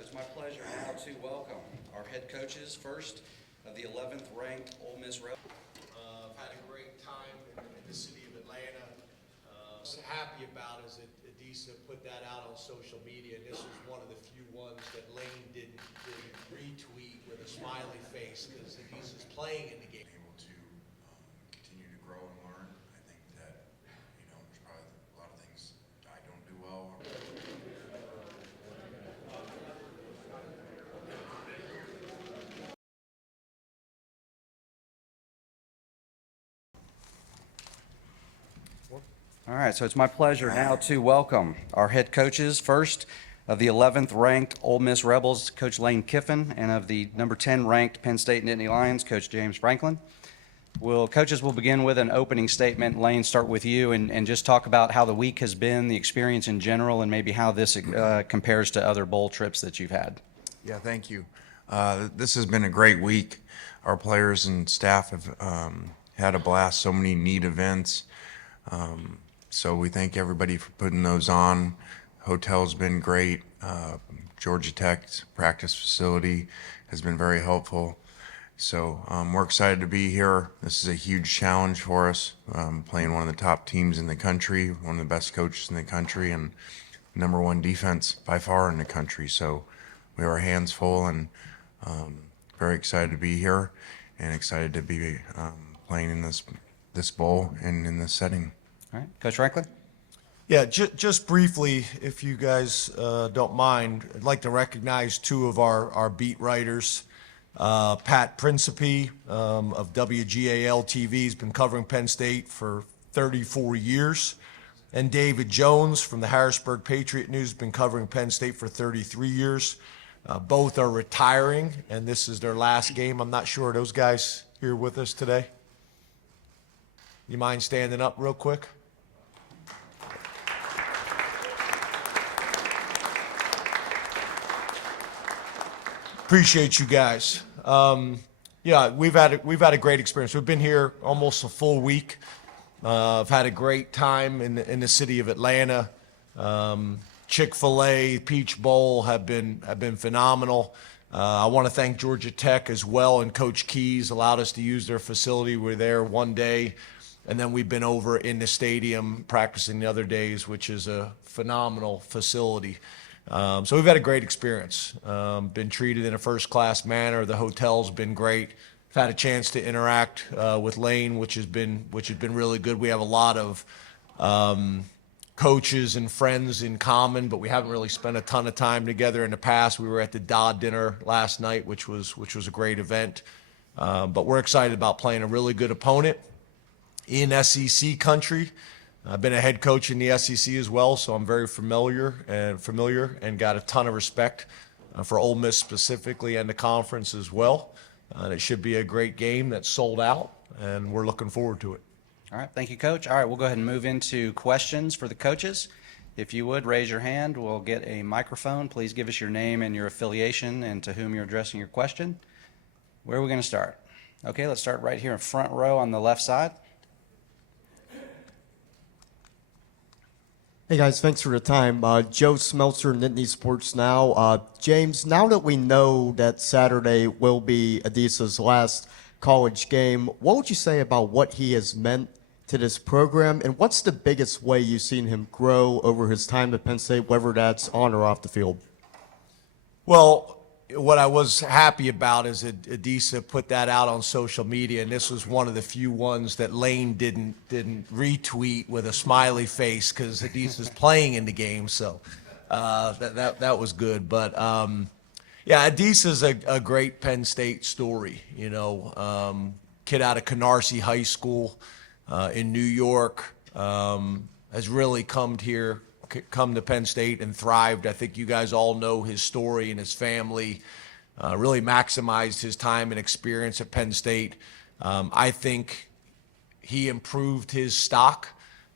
So it's my pleasure now to welcome our head coaches, first of the 11th ranked Ole Miss Rebels. I've had a great time in the city of Atlanta. Was happy about is that Adisa put that out on social media, and this was one of the few ones that Lane didn't retweet with a smiley face because Adisa's playing in the game. Able to continue to grow and learn. I think that, there's probably a lot of things I don't do well. All right, so it's my pleasure now to welcome our head coaches, first of the 11th ranked Ole Miss Rebels, Coach Lane Kiffin, and of the number 10 ranked Penn State Nittany Lions, Coach James Franklin. Coaches will begin with an opening statement. Lane, start with you and just talk about how the week has been, the experience in general, and maybe how this compares to other bowl trips that you've had. Yeah, thank you. This has been a great week. Our players and staff have had a blast, so many neat events. So we thank everybody for putting those on. Hotel's been great. Georgia Tech's practice facility has been very helpful. So we're excited to be here. This is a huge challenge for us, playing one of the top teams in the country, one of the best coaches in the country, and number one defense by far in the country. So we have our hands full and very excited to be here and excited to be playing in this bowl and in this setting. All right, Coach Franklin? Yeah, just briefly, if you guys don't mind, I'd like to recognize two of our beat writers. Pat Principe of WGAL TV has been covering Penn State for 34 years. And David Jones from the Harrisburg Patriot News has been covering Penn State for 33 years. Both are retiring, and this is their last game. I'm not sure. Are those guys here with us today? You mind standing up real quick? Appreciate you guys. Yeah, we've had a great experience. We've been here almost a full week. I've had a great time in the city of Atlanta. Chick-fil-A, Peach Bowl have been phenomenal. I want to thank Georgia Tech as well, and Coach Keys allowed us to use their facility. We were there one day, and then we've been over in the stadium practicing the other days, which is a phenomenal facility. So we've had a great experience. Been treated in a first-class manner. The hotel's been great. I've had a chance to interact with Lane, which has been really good. We have a lot of coaches and friends in common, but we haven't really spent a ton of time together in the past. We were at the Dodd dinner last night, which was a great event. But we're excited about playing a really good opponent in SEC country. I've been a head coach in the SEC as well, so I'm very familiar and got a ton of respect for Ole Miss specifically and the conference as well. And it should be a great game that's sold out, and we're looking forward to it. All right, thank you, Coach. All right, we'll go ahead and move into questions for the coaches. If you would, raise your hand. We'll get a microphone. Please give us your name and your affiliation and to whom you're addressing your question. Where are we going to start? Okay, let's start right here in front row on the left side. Hey guys, thanks for the time. Joe Smeltzer, Nittany Sports Now. James, now that we know that Saturday will be Adisa's last college game, what would you say about what he has meant to this program, and what's the biggest way you've seen him grow over his time at Penn State, whether that's on or off the field? Well, what I was happy about is that Adisa put that out on social media, and this was one of the few ones that Lane didn't retweet with a smiley face because Adisa's playing in the game. So that was good. But yeah, Adisa's a great Penn State story. Kid out of Canarsie High School in New York, has really come to Penn State and thrived. I think you guys all know his story and his family. Really maximized his time and experience at Penn State. I think he improved his stock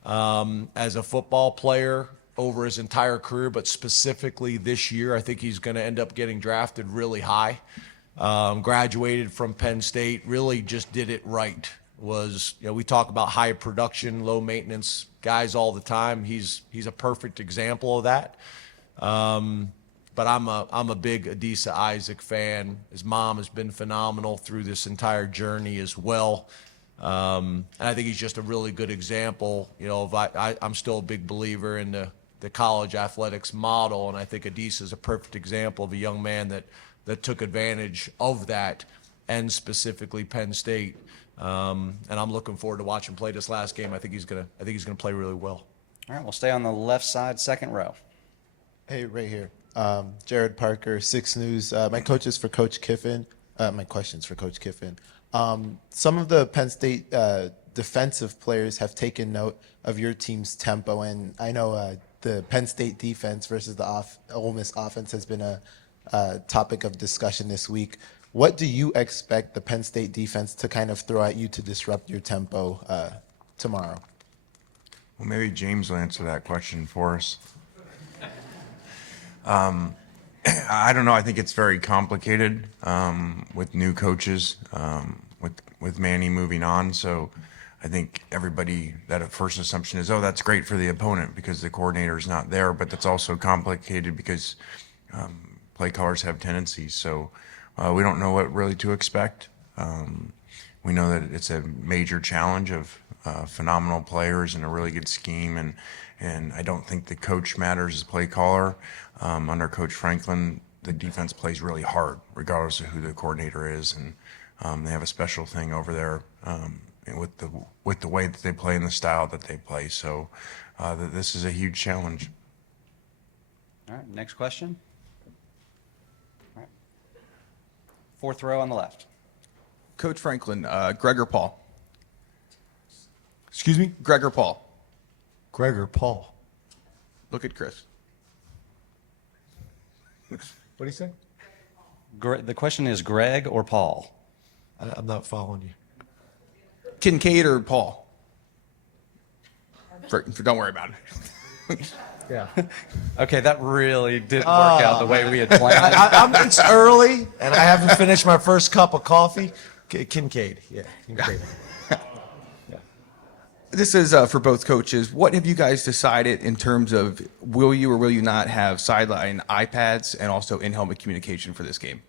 as a football player over his entire career, but specifically this year, I think he's going to end up getting drafted really high. Graduated from Penn State, really just did it right. We talk about high production, low maintenance guys all the time. He's a perfect example of that. But I'm a big Adisa Isaac fan. His mom has been phenomenal through this entire journey as well. And I think he's just a really good example. You know, I'm still a big believer in the college athletics model, and I think Adisa is a perfect example of a young man that took advantage of that, and specifically Penn State. And I'm looking forward to watching him play this last game. I think he's gonna play really well. All right, we'll stay on the left side, second row. Hey, right here. Jared Parker, 6 News. My coach is for Coach Kiffin. My question's for Coach Kiffin. Some of the Penn State defensive players have taken note of your team's tempo, and I know the Penn State defense versus the Ole Miss offense has been a topic of discussion this week. What do you expect the Penn State defense to kind of throw at you to disrupt your tempo tomorrow? Well, maybe James will answer that question for us. I don't know. I think it's very complicated with new coaches, with Manny moving on. So I think everybody, that first assumption is, oh, that's great for the opponent because the coordinator is not there. But that's also complicated because play callers have tendencies. So we don't know what really to expect. We know that it's a major challenge of phenomenal players and a really good scheme, and I don't think the coach matters as play caller. Under Coach Franklin, the defense plays really hard, regardless of who the coordinator is, and they have a special thing over there with the way that they play and the style that they play. So this is a huge challenge. All right, next question. All right. Fourth row on the left. Coach Franklin, Greg or Paul? Excuse me? Greg or Paul? Greg or Paul? Look at Chris. What do you say? The question is Greg or Paul? I'm not following you. Kincaid or Paul? Don't worry about it. Yeah. Okay, that really didn't work out the way we had planned. It's early, and I haven't finished my first cup of coffee. Kincaid. Yeah, Kincaid. This is for both coaches. What have you guys decided in terms of will you or will you not have sideline iPads and also in-helmet communication for this game?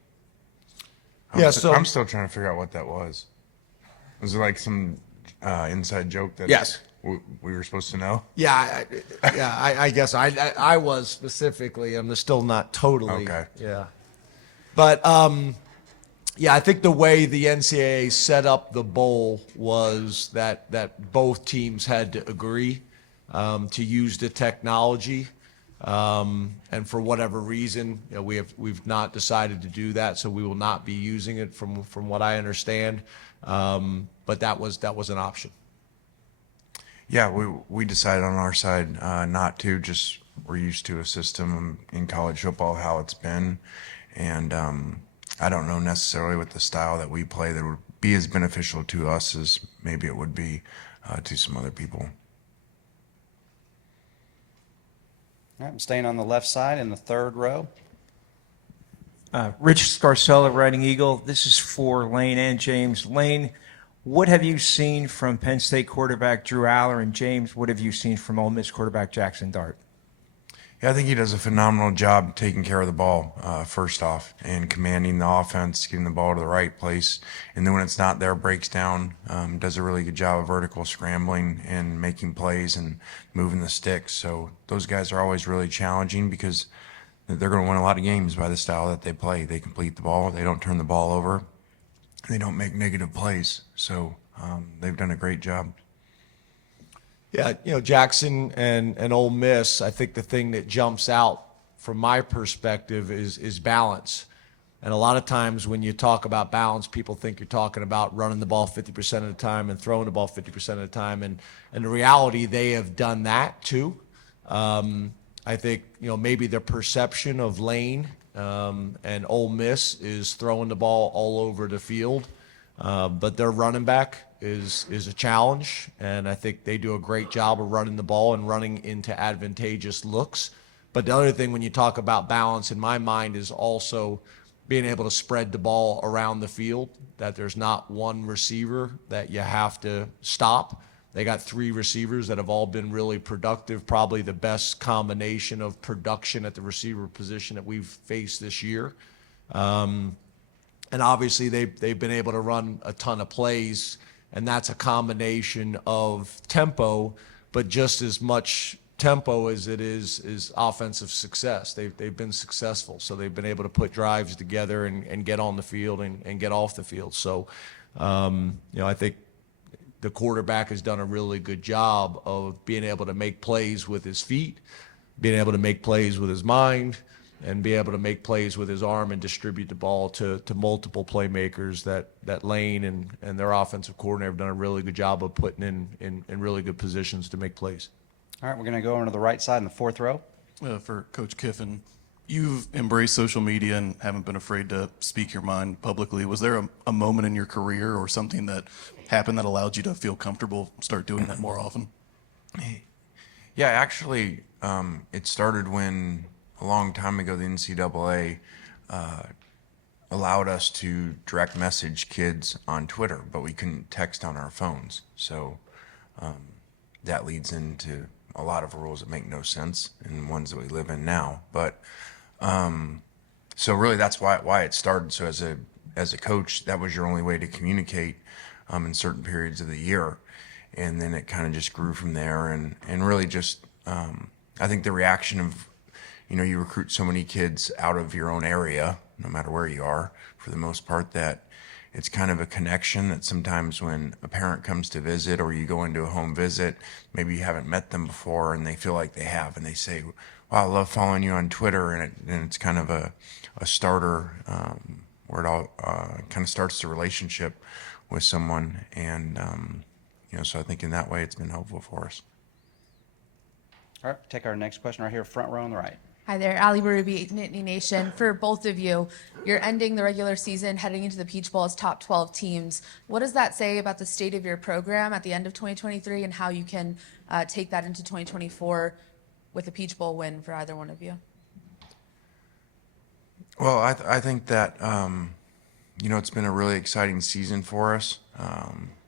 Yeah, so I'm still trying to figure out what that was. Was it like some inside joke that Yes. we were supposed to know? yeah, I guess I was specifically. I'm still not totally. Okay. Yeah, but yeah, I think the way the NCAA set up the bowl was that both teams had to agree to use the technology, and for whatever reason, you know, we've not decided to do that, so we will not be using it from what I understand. But that was an option. Yeah, we decided on our side not to. Just we're used to a system in college football how it's been, and I don't know necessarily with the style that we play that would be as beneficial to us as maybe it would be to some other people. All right, I'm staying on the left side in the third row. Rich Scarcella, Writing Eagle. This is for Lane and James. Lane, what have you seen from Penn State quarterback Drew Aller, and James, what have you seen from Ole Miss quarterback Jackson Dart? Yeah, I think he does a phenomenal job taking care of the ball, first off, and commanding the offense, getting the ball to the right place. And then when it's not there, breaks down, does a really good job of vertical scrambling and making plays and moving the sticks. So those guys are always really challenging because they're going to win a lot of games by the style that they play. They complete the ball, they don't turn the ball over, and they don't make negative plays. So they've done a great job. Yeah, you know, Jackson and Ole Miss, I think the thing that jumps out from my perspective is balance. And a lot of times when you talk about balance, people think you're talking about running the ball 50% of the time and throwing the ball 50% of the time. And the reality, they have done that too. I think, you know, maybe the perception of Lane and Ole Miss is throwing the ball all over the field. But their running back is a challenge, and I think they do a great job of running the ball and running into advantageous looks. But the other thing when you talk about balance in my mind is also being able to spread the ball around the field, that there's not one receiver that you have to stop, They got 3 receivers that have all been really productive, probably the best combination of production at the receiver position that we've faced this year. And obviously they've been able to run a ton of plays, and that's a combination of tempo, but just as much tempo as it is offensive success. They've been successful, so they've been able to put drives together and get on the field and get off the field. So, I think the quarterback has done a really good job of being able to make plays with his feet, being able to make plays with his mind, and be able to make plays with his arm and distribute the ball to multiple playmakers that Lane and their offensive coordinator have done a really good job of putting in really good positions to make plays. All right, we're going to go on to the right side in the fourth row. For Coach Kiffin, you've embraced social media and haven't been afraid to speak your mind publicly. Was there a moment in your career or something that happened that allowed you to feel comfortable start doing that more often? Yeah, actually, it started when a long time ago the NCAA allowed us to direct message kids on Twitter, but we couldn't text on our phones. So that leads into a lot of rules that make no sense and ones that we live in now. But so really that's why it started. So as a coach, that was your only way to communicate in certain periods of the year. And then it kind of just grew from there and really just I think the reaction of, you recruit so many kids out of your own area, no matter where you are, for the most part, that it's kind of a connection that sometimes when a parent comes to visit or you go into a home visit, maybe you haven't met them before and they feel like they have, and they say, wow, I love following you on Twitter, and it's kind of a starter where it all kind of starts the relationship with someone, and so I think in that way it's been helpful for us. All right, take our next question right here, front row on the right. Hi there, Ali Barubi, Nittany Nation. For both of you, you're ending the regular season, heading into the Peach Bowl as top 12 teams. What does that say about the state of your program at the end of 2023 and how you can take that into 2024 with a Peach Bowl win for either one of you? Well, I think that, it's been a really exciting season for us.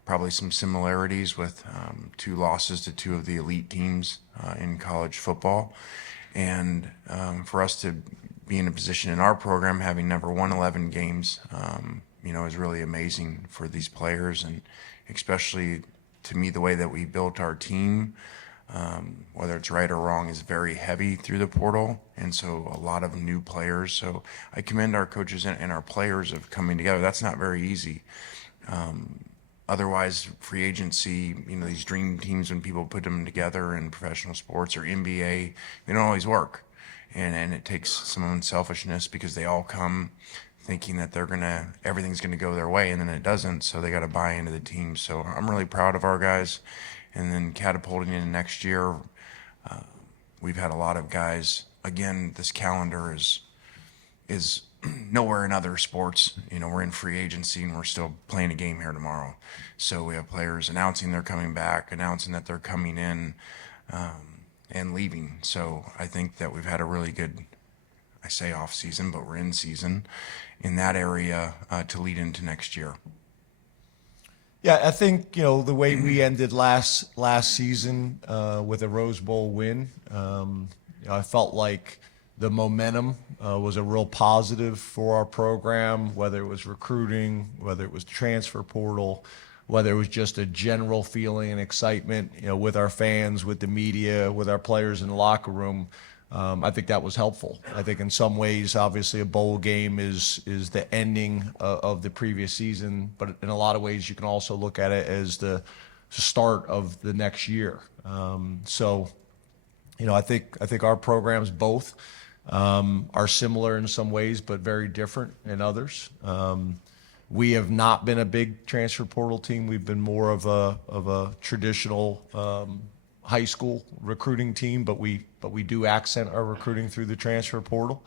Probably some similarities with 2 losses to 2 of the elite teams in college football. And for us to be in a position in our program, having never won 11 games, is really amazing for these players. And especially to me, the way that we built our team, whether it's right or wrong, is very heavy through the portal. And so a lot of new players. So I commend our coaches and our players of coming together. That's not very easy. Otherwise, free agency, these dream teams, when people put them together in professional sports or NBA, they don't always work. And it takes some unselfishness because they all come thinking that everything's gonna go their way, and then it doesn't, so they gotta buy into the team. So I'm really proud of our guys. And then catapulting into next year, we've had a lot of guys. Again, this calendar is nowhere in other sports. We're in free agency and we're still playing a game here tomorrow. So we have players announcing they're coming back, announcing that they're coming in, and leaving. So I think that we've had a really good, I say off season, but we're in season in that area to lead into next year. Yeah, I think, the way we ended last season with a Rose Bowl win, I felt like the momentum was a real positive for our program, whether it was recruiting, whether it was transfer portal, whether it was just a general feeling and excitement, with our fans, with the media, with our players in the locker room. I think that was helpful. I think in some ways, obviously, a bowl game is the ending of the previous season, but in a lot of ways, you can also look at it as the start of the next year. I think our programs both are similar in some ways, but very different in others. We have not been a big transfer portal team. We've been more of a traditional high school recruiting team, but we do accent our recruiting through the transfer portal.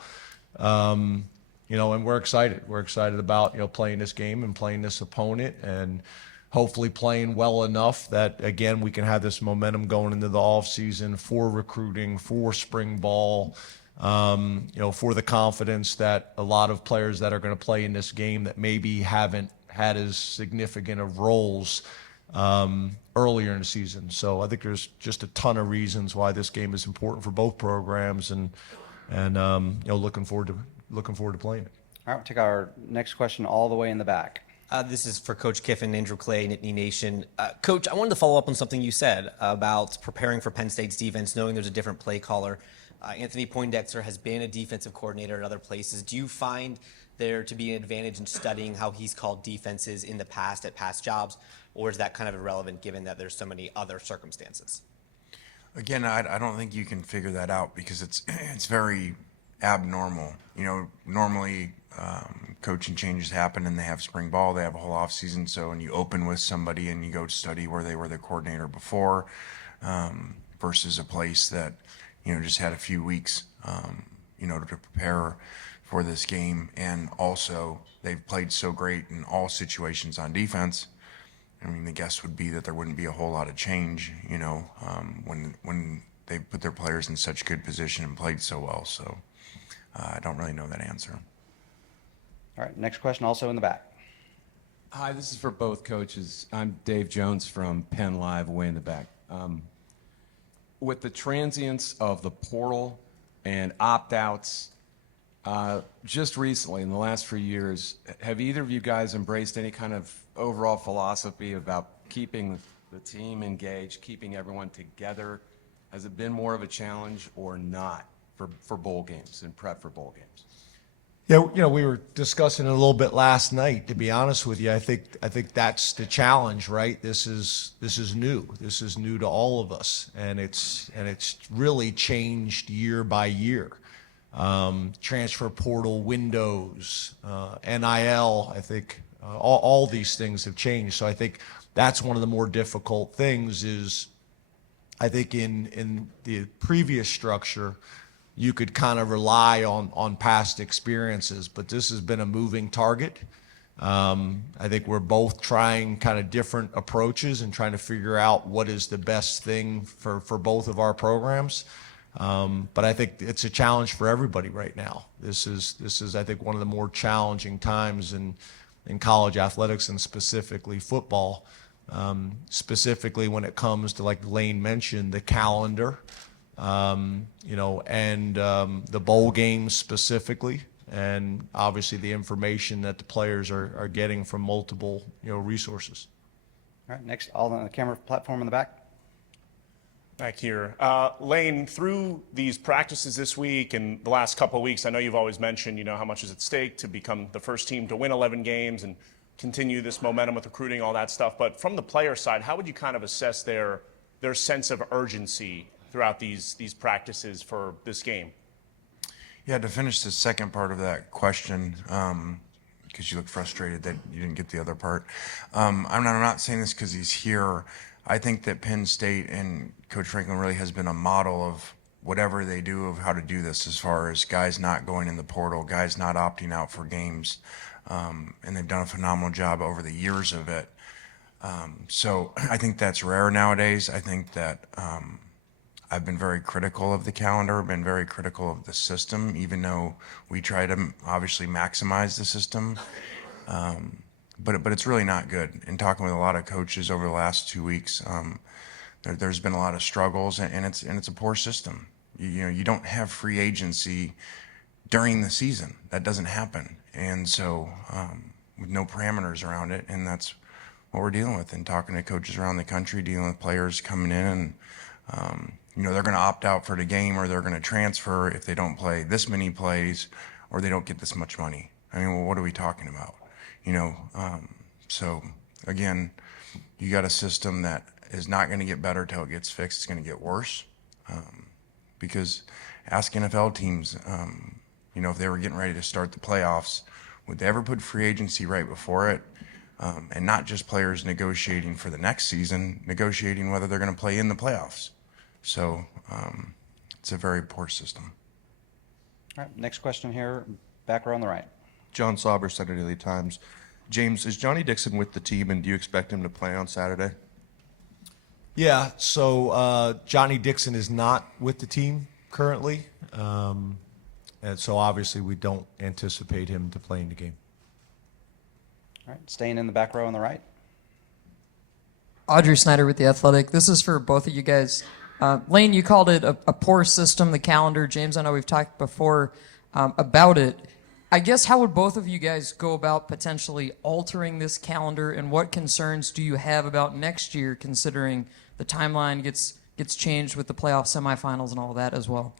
And we're excited. We're excited about playing this game and playing this opponent, and hopefully playing well enough that, again, we can have this momentum going into the offseason for recruiting, for spring ball, for the confidence that a lot of players that are going to play in this game that maybe haven't had as significant of roles earlier in the season. So I think there's just a ton of reasons why this game is important for both programs, and looking forward to playing it. All right, we'll take our next question all the way in the back. This is for Coach Kiffin, Andrew Clay, Nittany Nation. Coach, I wanted to follow up on something you said about preparing for Penn State's defense, knowing there's a different play caller. Anthony Poindexter has been a defensive coordinator at other places. Do you find there to be an advantage in studying how he's called defenses in the past at past jobs, or is that kind of irrelevant given that there's so many other circumstances? Again, I don't think you can figure that out because it's very abnormal. Normally coaching changes happen and they have spring ball, they have a whole off season. So, and you open with somebody and you go to study where they were the coordinator before, versus a place that, just had a few weeks, to prepare for this game. And also they've played so great in all situations on defense. I mean, the guess would be that there wouldn't be a whole lot of change, when they put their players in such good position and played so well. So I don't really know that answer. All right, next question also in the back. Hi, this is for both coaches. I'm Dave Jones from Penn Live, way in the back. With the transience of the portal and opt-outs, just recently, in the last few years, have either of you guys embraced any kind of overall philosophy about keeping the team engaged, keeping everyone together? Has it been more of a challenge or not for bowl games and prep for bowl games? Yeah, we were discussing it a little bit last night. To be honest with you, I think that's the challenge, right? This is new. This is new to all of us, and it's really changed year by year. Transfer portal windows, NIL. I think all these things have changed. So I think that's one of the more difficult things. Is I think in the previous structure, you could kind of rely on past experiences, but this has been a moving target. I think we're both trying kind of different approaches and trying to figure out what is the best thing for both of our programs. But I think it's a challenge for everybody right now. This is I think one of the more challenging times in college athletics, and specifically football, specifically when it comes to, like Lane mentioned, the calendar. And the bowl games specifically, and obviously the information that the players are getting from multiple, resources. All right, next, all on the camera platform in the back. Back here. Lane, through these practices this week and the last couple of weeks, I know you've always mentioned, how much is at stake to become the first team to win 11 games and continue this momentum with recruiting, all that stuff. But from the player side, how would you kind of assess their sense of urgency throughout these practices for this game? Yeah, to finish the second part of that question, because you look frustrated that you didn't get the other part. I'm not saying this because he's here. I think that Penn State and Coach Franklin really has been a model of whatever they do of how to do this, as far as guys not going in the portal, guys not opting out for games. And they've done a phenomenal job over the years of it. So I think that's rare nowadays. I think that I've been very critical of the calendar, been very critical of the system, even though we try to obviously maximize the system. But it's really not good. In talking with a lot of coaches over the last 2 weeks, there's been a lot of struggles, and it's a poor system. You don't have free agency during the season. That doesn't happen, and so with no parameters around it, and that's what we're dealing with. And talking to coaches around the country, dealing with players coming in, and they're going to opt out for the game, or they're going to transfer if they don't play this many plays, or they don't get this much money. I mean, well, what are we talking about? So again, you got a system that is not going to get better till it gets fixed. It's going to get worse, because ask NFL teams, if they were getting ready to start the playoffs, would they ever put free agency right before it? And not just players negotiating for the next season, negotiating whether they're going to play in the playoffs. So it's a very poor system. All right, next question here, back row on the right. John Sauber, Center Daily Times. James, is Johnny Dixon with the team, and do you expect him to play on Saturday? Yeah, so Johnny Dixon is not with the team currently, and so obviously we don't anticipate him to play in the game. All right, staying in the back row on the right. Audrey Snyder with The Athletic. This is for both of you guys. Lane, you called it a poor system, the calendar. James, I know we've talked before about it. I guess how would both of you guys go about potentially altering this calendar, and what concerns do you have about next year, considering the timeline gets changed with the playoff semifinals and all of that as well?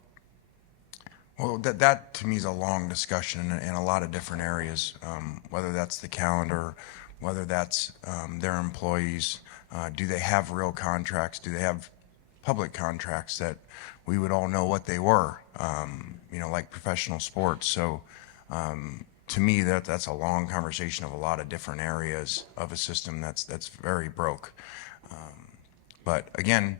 Well, that to me is a long discussion in a lot of different areas, whether that's the calendar, whether that's their employees. Do they have real contracts? Do they have public contracts that we would all know what they were, like professional sports? So to me, that's a long conversation of a lot of different areas of a system that's very broke. But again,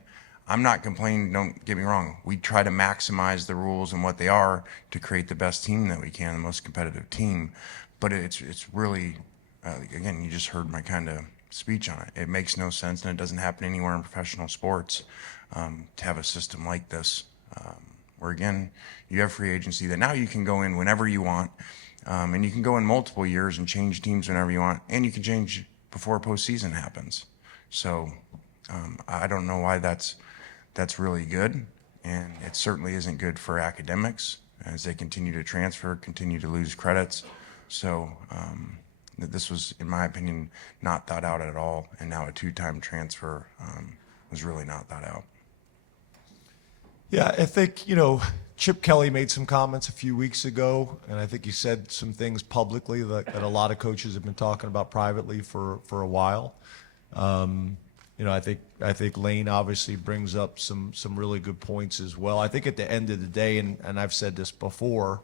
I'm not complaining, don't get me wrong. We try to maximize the rules and what they are to create the best team that we can, the most competitive team. But it's really, again, you just heard my kind of speech on it. It makes no sense, and it doesn't happen anywhere in professional sports to have a system like this, where again, you have free agency that now you can go in whenever you want, and you can go in multiple years and change teams whenever you want, and you can change before postseason happens. So I don't know why that's really good, and it certainly isn't good for academics as they continue to transfer, continue to lose credits. So this was, in my opinion, not thought out at all, and now a two-time transfer was really not thought out. Yeah, I think, Chip Kelly made some comments a few weeks ago, and I think he said some things publicly that a lot of coaches have been talking about privately for a while. I think Lane obviously brings up some really good points as well. I think at the end of the day, and I've said this before,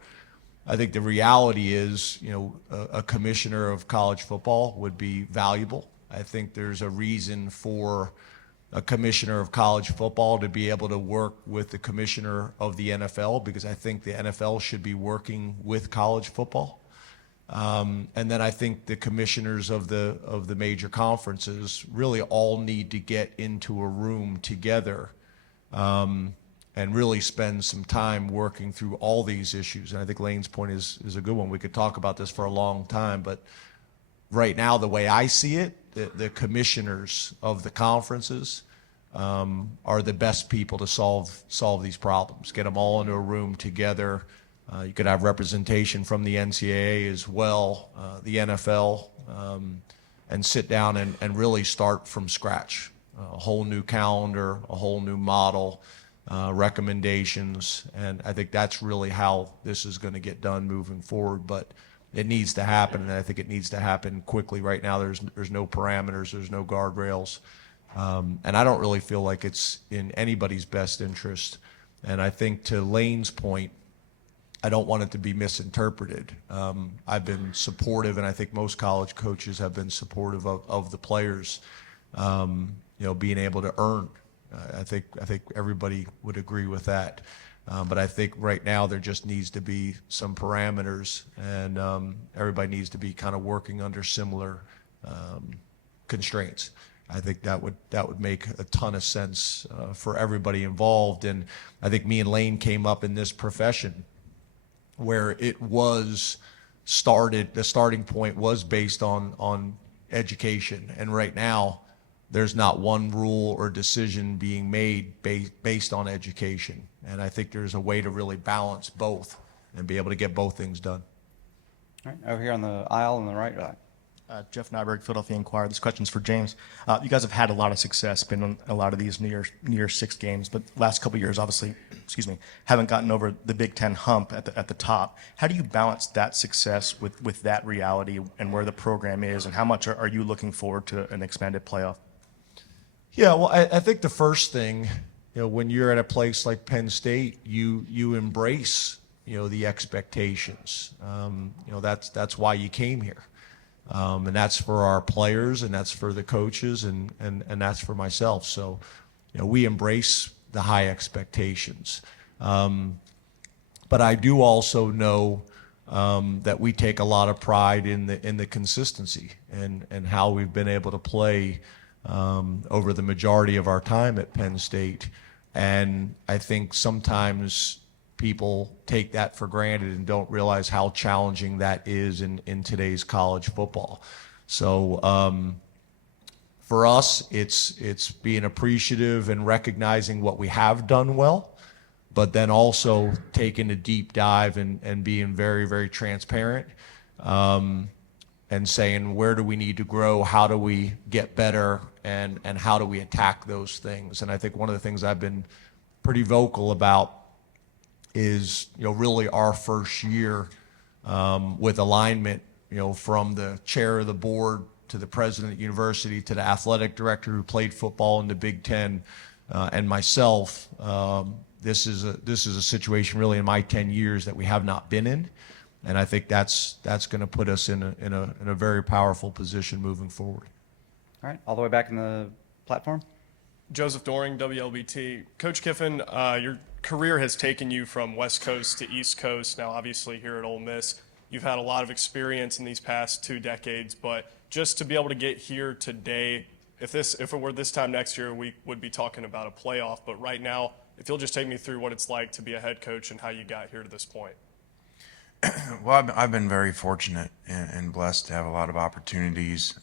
I think the reality is, a commissioner of college football would be valuable. I think there's a reason for a commissioner of college football to be able to work with the commissioner of the NFL, because I think the NFL should be working with college football. And then I think the commissioners of the major conferences really all need to get into a room together and really spend some time working through all these issues. And I think Lane's point is a good one. We could talk about this for a long time, but right now, the way I see it, the commissioners of the conferences are the best people to solve these problems. Get them all into a room together. You could have representation from the NCAA as well, the NFL, and sit down and really start from scratch. A whole new calendar, a whole new model, recommendations, and I think that's really how this is going to get done moving forward. But it needs to happen, and I think it needs to happen quickly. Right now, there's no parameters, there's no guardrails, and I don't really feel like it's in anybody's best interest. And I think, to Lane's point, I don't want it to be misinterpreted. I've been supportive, and I think most college coaches have been supportive of the players, being able to earn. I think everybody would agree with that. But I think right now there just needs to be some parameters, and everybody needs to be kind of working under similar constraints. I think that would make a ton of sense for everybody involved. And I think me and Lane came up in this profession where it was started, the starting point was based on education. And right now, there's not one rule or decision being made based on education. And I think there's a way to really balance both and be able to get both things done. All right, over here on the aisle on the right side. Jeff Nyberg, Philadelphia Inquirer. This question's for James. You guys have had a lot of success, been on a lot of these New Year's Six games, but last couple of years, obviously, haven't gotten over the Big Ten hump at the top. How do you balance that success with that reality and where the program is, and how much are you looking forward to an expanded playoff? Yeah, well, I think the first thing, when you're at a place like Penn State, you embrace, the expectations. That's why you came here. And that's for our players, and that's for the coaches, and that's for myself. So, we embrace the high expectations. But I do also know that we take a lot of pride in the consistency and how we've been able to play over the majority of our time at Penn State. And I think sometimes people take that for granted and don't realize how challenging that is in today's college football. So For us, it's being appreciative and recognizing what we have done well, but then also taking a deep dive and being very, very transparent, and saying, where do we need to grow? How do we get better? And how do we attack those things? And I think one of the things I've been pretty vocal about is, really our first year with alignment, from the chair of the board to the president of the university to the athletic director who played football in the Big Ten, and myself. This is a situation really in my 10 years that we have not been in, and I think that's going to put us in a very powerful position moving forward. All right, all the way back in the platform. Joseph Doring, WLBT. Coach Kiffin, your career has taken you from West Coast to East Coast. Now, obviously, here at Ole Miss, you've had a lot of experience in these past 2 decades, but just to be able to get here today, if it were this time next year, we would be talking about a playoff. But right now, if you'll just take me through what it's like to be a head coach and how you got here to this point. Well, I've been very fortunate and blessed to have a lot of opportunities.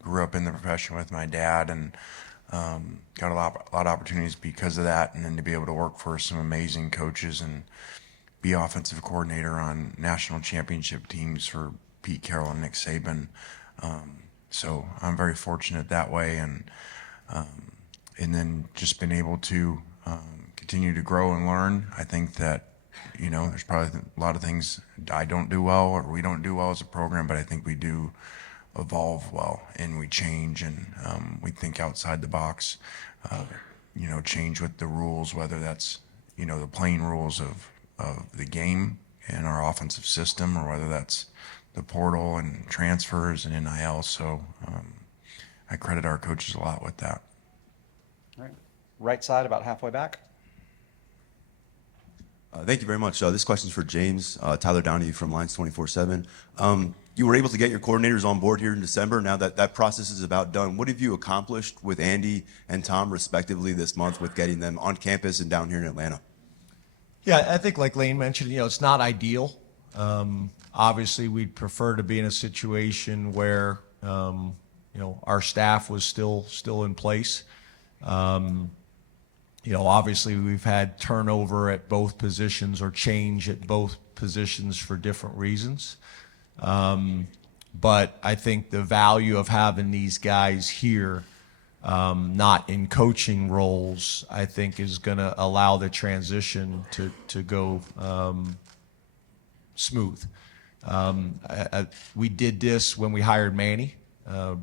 Grew up in the profession with my dad, and got a lot of opportunities because of that, and then to be able to work for some amazing coaches and be offensive coordinator on national championship teams for Pete Carroll and Nick Saban. So I'm very fortunate that way, and then just been able to continue to grow and learn. I think that, there's probably a lot of things I don't do well or we don't do well as a program, but I think we do evolve well, and we change, and we think outside the box, change with the rules, whether that's, the plain rules of the game and our offensive system, or whether that's the portal and transfers and NIL. So I credit our coaches a lot with that. All right, right side, about halfway back. Thank you very much. This question is for James. Tyler Downey from Lines 24/7. You were able to get your coordinators on board here in December. Now that process is about done, what have you accomplished with Andy and Tom, respectively, this month with getting them on campus and down here in Atlanta? Yeah, I think like Lane mentioned, it's not ideal. Obviously, we'd prefer to be in a situation where, our staff was still in place. Obviously we've had turnover at both positions or change at both positions for different reasons. But I think the value of having these guys here, not in coaching roles, I think is going to allow the transition to go smooth. We did this when we hired Manny.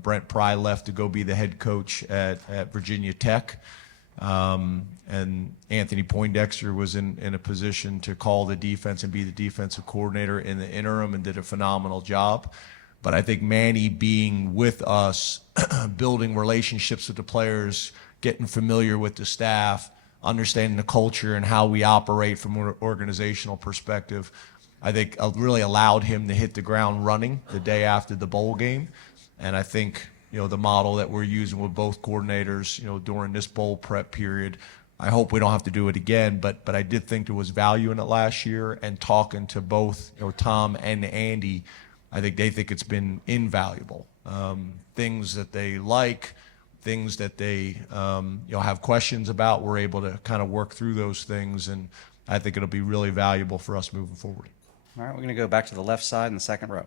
Brent Pry left to go be the head coach at Virginia Tech. And Anthony Poindexter was in a position to call the defense and be the defensive coordinator in the interim, and did a phenomenal job. But I think Manny being with us, building relationships with the players, getting familiar with the staff, understanding the culture and how we operate from an organizational perspective, I think really allowed him to hit the ground running the day after the bowl game. And I think, the model that we're using with both coordinators, during this bowl prep period, I hope we don't have to do it again, but I did think there was value in it last year. And talking to both, Tom and Andy, I think they think it's been invaluable. Things that they like, things that they have questions about, we're able to kind of work through those things, and I think it'll be really valuable for us moving forward. All right, we're going to go back to the left side in the second row.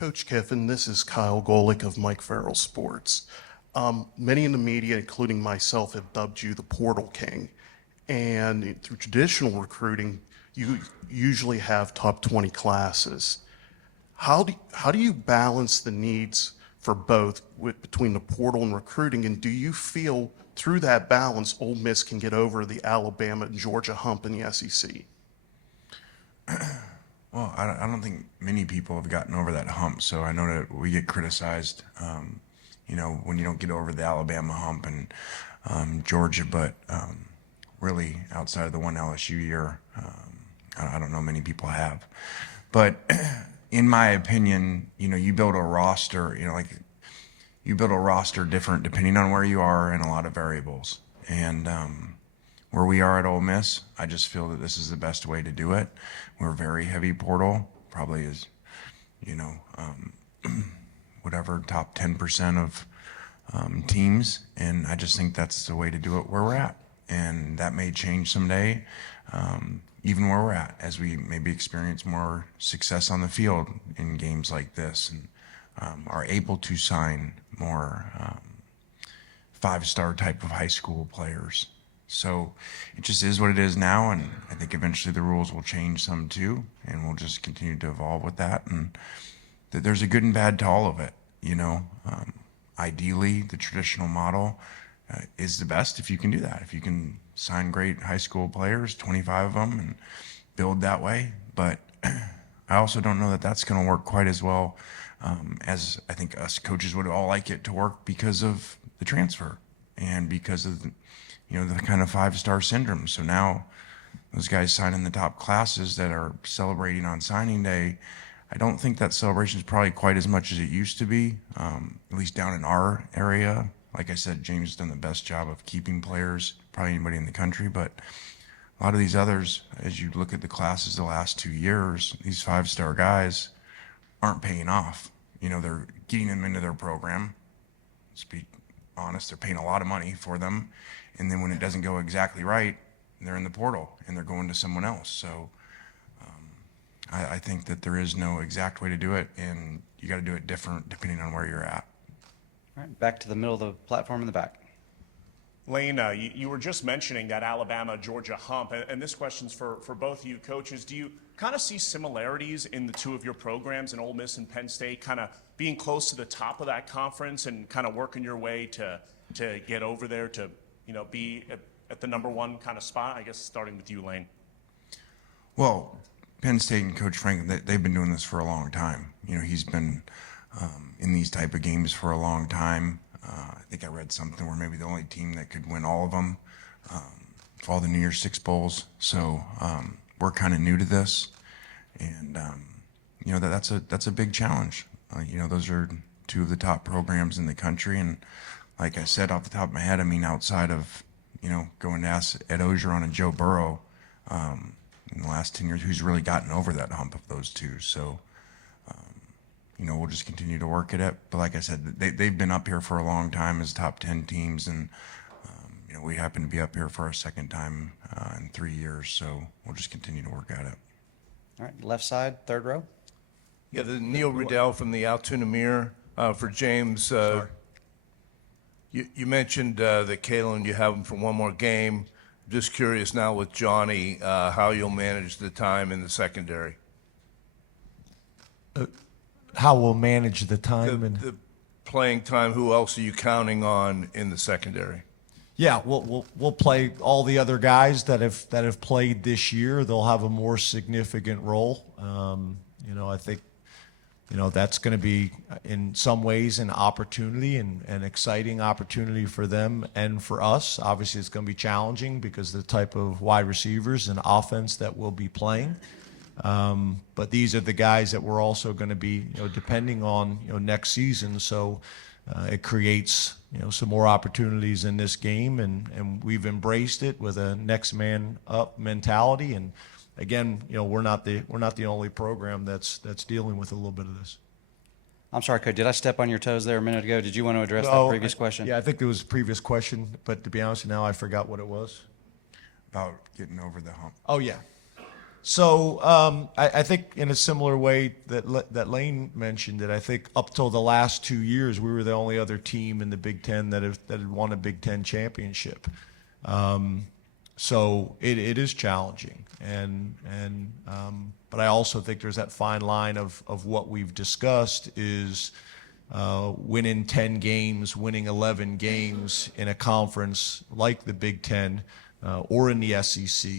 Coach Kiffin, this is Kyle Golick of Mike Farrell Sports. Many in the media, including myself, have dubbed you the Portal King. And through traditional recruiting, you usually have top 20 classes. How do you balance the needs for both between the portal and recruiting? And do you feel through that balance, Ole Miss can get over the Alabama and Georgia hump in the SEC? Well, I don't think many people have gotten over that hump. So I know that we get criticized, when you don't get over the Alabama hump and Georgia, but really outside of the one LSU year, I don't know many people have. But in my opinion, you build a roster, you build a roster different depending on where you are and a lot of variables. And where we are at Ole Miss, I just feel that this is the best way to do it. We're very heavy portal, probably is, whatever, top 10% of teams, and I just think that's the way to do it where we're at. And that may change someday, even where we're at, as we maybe experience more success on the field in games like this, and are able to sign more five-star type of high school players. So it just is what it is now, and I think eventually the rules will change some too, and we'll just continue to evolve with that. And there's a good and bad to all of it, you know. Ideally, the traditional model is the best if you can do that. If you can sign great high school players, 25 of them, and build that way. But I also don't know that that's going to work quite as well as I think us coaches would all like it to work, because of the transfer and because of the kind of five-star syndrome. So now those guys sign in the top classes that are celebrating on signing day. I don't think that celebration is probably quite as much as it used to be, at least down in our area. Like I said, James has done the best job of keeping players, probably anybody in the country, but a lot of these others, as you look at the classes the last 2 years, these five-star guys aren't paying off. They're getting them into their program. Let's be honest, they're paying a lot of money for them. And then when it doesn't go exactly right, they're in the portal and they're going to someone else. So I think that there is no exact way to do it, and you got to do it different depending on where you're at. All right, back to the middle of the platform in the back. Lane, you were just mentioning that Alabama-Georgia hump, and this question's for both of you coaches. Do you kind of see similarities in the two of your programs, in Ole Miss and Penn State, kind of being close to the top of that conference and kind of working your way to get over there to be at the number one kind of spot? I guess starting with you, Lane. Well, Penn State and Coach Franklin, they've been doing this for a long time. He's been in these type of games for a long time. I think I read something where maybe the only team that could win all of them for all the New Year's Six Bowls. So we're kind of new to this, and that's a big challenge. Those are two of the top programs in the country, and like I said off the top of my head, I mean, outside of going to ask Ed Ogeron and Joe Burrow in the last 10 years, who's really gotten over that hump of those two. So we'll just continue to work at it. But like I said, they've been up here for a long time as top 10 teams, and we happen to be up here for our second time in 3 years. So we'll just continue to work at it. All right, left side, third row. Yeah, the Neil Riddell from the Altoona Mirror. For James, you mentioned that Kalen, you have him for one more game. Just curious now with Johnny, how you'll manage the time in the secondary. How we'll manage the time the playing time. Who else are you counting on in the secondary? Yeah, we'll play all the other guys that have played this year. They'll have a more significant role. I think that's going to be in some ways an opportunity and an exciting opportunity for them and for us. Obviously, it's going to be challenging because of the type of wide receivers and offense that we'll be playing. But these are the guys that we're also going to be, depending on, next season. So it creates, some more opportunities in this game, and we've embraced it with a next man up mentality. And again, we're not the only program that's dealing with a little bit of this. I'm sorry, Coach, did I step on your toes there a minute ago? Did you want to address that previous question? Yeah, I think there was a previous question, but to be honest, now I forgot what it was. About getting over the hump. Oh, yeah. So I think in a similar way that Lane mentioned it, I think up till the last 2 years, we were the only other team in the Big Ten that had won a Big Ten championship. So it is challenging, but I also think there's that fine line of what we've discussed is winning 10 games, winning 11 games in a conference like the Big Ten or in the SEC.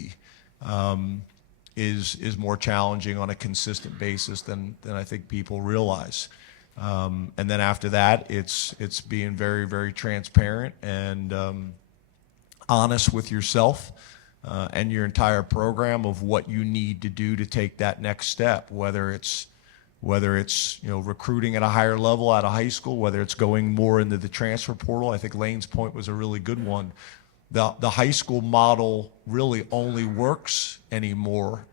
Is more challenging on a consistent basis than I think people realize. And then after that, it's being very, very transparent and honest with yourself and your entire program of what you need to do to take that next step, whether it's recruiting at a higher level out of high school, whether it's going more into the transfer portal. I think Lane's point was a really good one. The high school model really only works anymore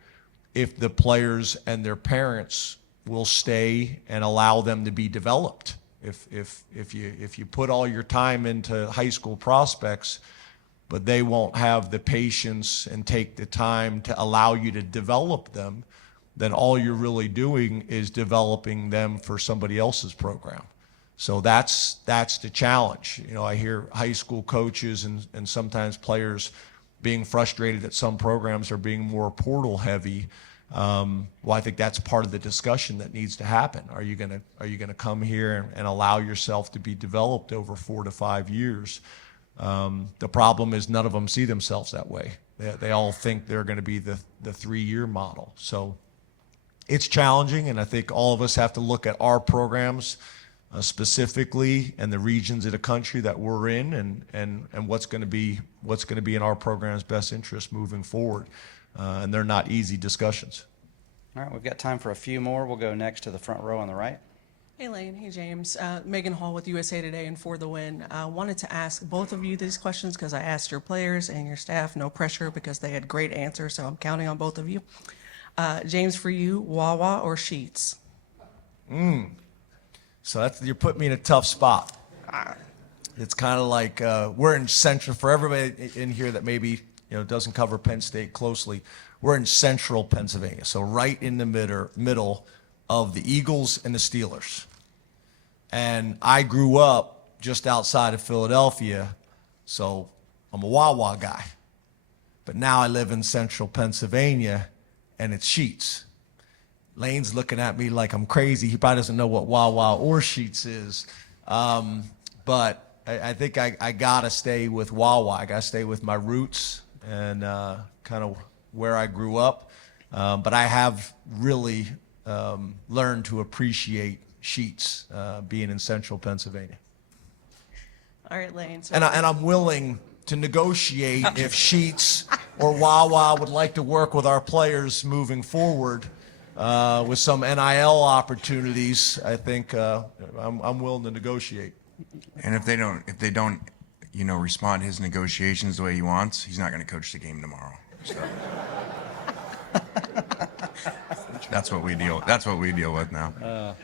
if the players and their parents will stay and allow them to be developed. If you put all your time into high school prospects, but they won't have the patience and take the time to allow you to develop them, then all you're really doing is developing them for somebody else's program. So that's the challenge. You know, I hear high school coaches and sometimes players being frustrated that some programs are being more portal heavy. Well, I think that's part of the discussion that needs to happen. Are you gonna come here and allow yourself to be developed over 4 to 5 years? The problem is none of them see themselves that way. They all think they're going to be the 3-year model. So it's challenging, and I think all of us have to look at our programs specifically and the regions of the country that we're in, and what's going to be in our program's best interest moving forward. And they're not easy discussions. All right, we've got time for a few more. We'll go next to the front row on the right. Hey Lane, hey James. Megan Hall with USA Today and For the Win. Wanted to ask both of you these questions because I asked your players and your staff, no pressure because they had great answers, so I'm counting on both of you. James, for you, Wawa or Sheets? So you're putting me in a tough spot. It's kind of like we're in central, for everybody in here that maybe doesn't cover Penn State closely, we're in central Pennsylvania, so right in the middle of the Eagles and the Steelers. And I grew up just outside of Philadelphia, so I'm a Wawa guy. But now I live in central Pennsylvania, and it's Sheets. Lane's looking at me like I'm crazy. He probably doesn't know what Wawa or Sheets is. But I think I got to stay with Wawa. I got to stay with my roots and kind of where I grew up. But I have really learned to appreciate Sheets being in central Pennsylvania. All right, Lane. So And I'm willing to negotiate if Sheets or Wawa would like to work with our players moving forward with some NIL opportunities. I think I'm willing to negotiate. And if they don't, respond to his negotiations the way he wants, he's not going to coach the game tomorrow. So. That's what we deal with now.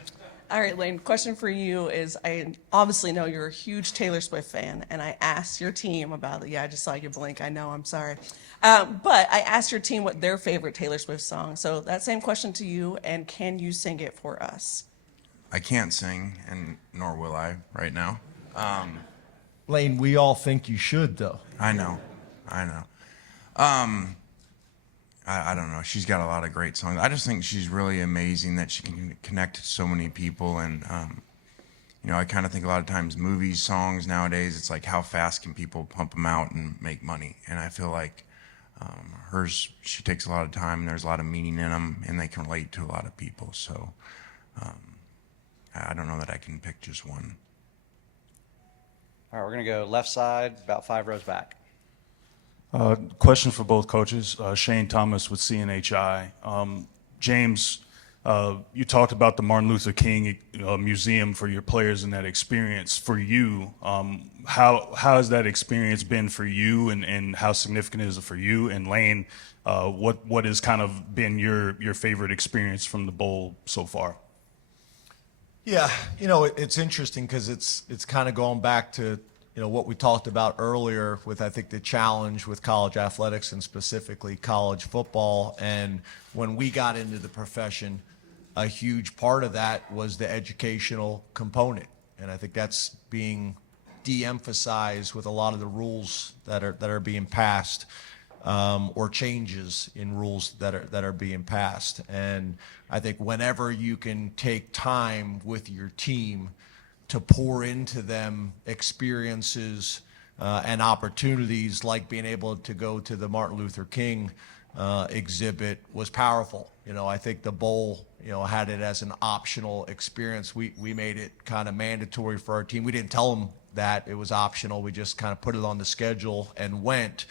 All right, Lane, question for you is, I obviously know you're a huge Taylor Swift fan, and I asked your team about it. Yeah, I just saw you blink. I know, I'm sorry. But I asked your team what their favorite Taylor Swift song. So that same question to you, and can you sing it for us? I can't sing, and nor will I right now. Lane, we all think you should, though. I know. I don't know. She's got a lot of great songs. I just think she's really amazing that she can connect to so many people. And, I kind of think a lot of times movies, songs nowadays, it's like how fast can people pump them out and make money? And I feel like hers, she takes a lot of time, and there's a lot of meaning in them, and they can relate to a lot of people. So I don't know that I can pick just one. All right, we're going to go left side, about 5 rows back. Question for both coaches. Shane Thomas with CNHI. James, you talked about the Martin Luther King Museum for your players and that experience. For you, how has that experience been for you, and how significant is it for you? And Lane, what has kind of been your favorite experience from the bowl so far? Yeah, it's interesting because it's kind of going back to what we talked about earlier with, I think, the challenge with college athletics and specifically college football. And when we got into the profession, a huge part of that was the educational component. And I think that's being de-emphasized with a lot of the rules that are being passed, or changes in rules that are being passed. And I think whenever you can take time with your team to pour into them experiences and opportunities, like being able to go to the Martin Luther King exhibit, was powerful. I think the bowl, had it as an optional experience. We made it kind of mandatory for our team. We didn't tell them that it was optional. We just kind of put it on the schedule and went.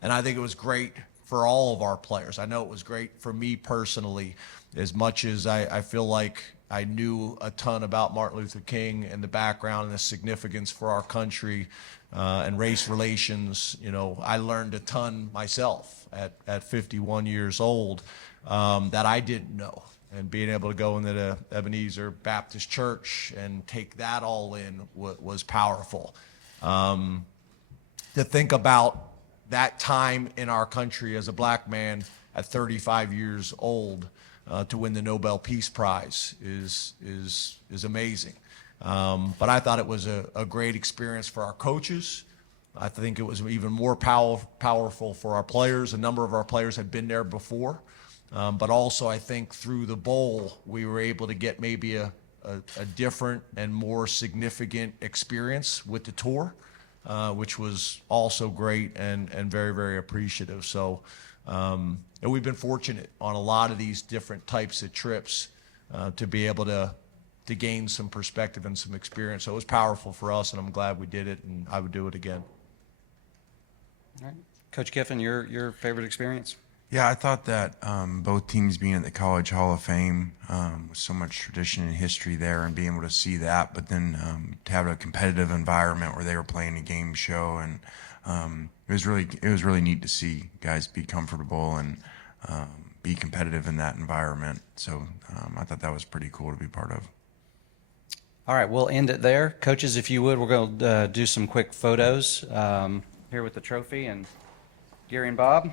And I think it was great for all of our players. I know it was great for me personally, as much as I feel like I knew a ton about Martin Luther King and the background and the significance for our country and race relations. I learned a ton myself at 51 years old that I didn't know. and being able to go into the Ebenezer Baptist Church and take that all in was powerful. To think about that time in our country as a black man at 35 years old to win the Nobel Peace Prize is amazing. But I thought it was a great experience for our coaches. I think it was even more powerful for our players. A number of our players had been there before. But also, I think through the bowl, we were able to get maybe a different and more significant experience with the tour, which was also great and very, very appreciative. So, and we've been fortunate on a lot of these different types of trips to be able to gain some perspective and some experience. So it was powerful for us, and I'm glad we did it, and I would do it again. All right. Coach Kiffin, your favorite experience? Yeah, I thought that both teams being at the College Hall of Fame with so much tradition and history there, and being able to see that, but then to have a competitive environment where they were playing a game show, and it was really neat to see guys be comfortable and be competitive in that environment. So I thought that was pretty cool to be part of. All right, we'll end it there. Coaches, if you would, we're going to do some quick photos here with the trophy, and Gary and Bob.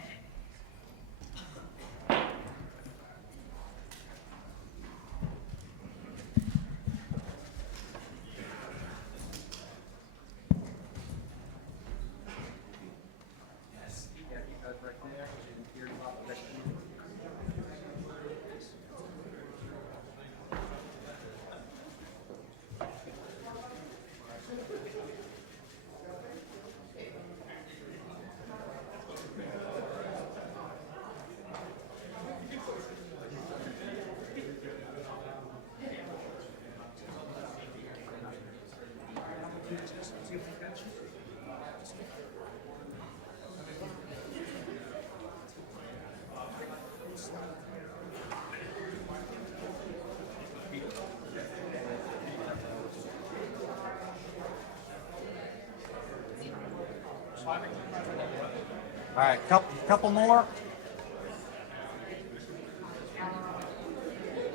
All right, couple more. All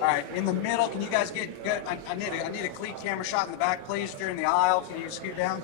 right, in the middle, can you guys get good? I need a cleat camera shot in the back, please. If you're in the aisle, can you scoot down?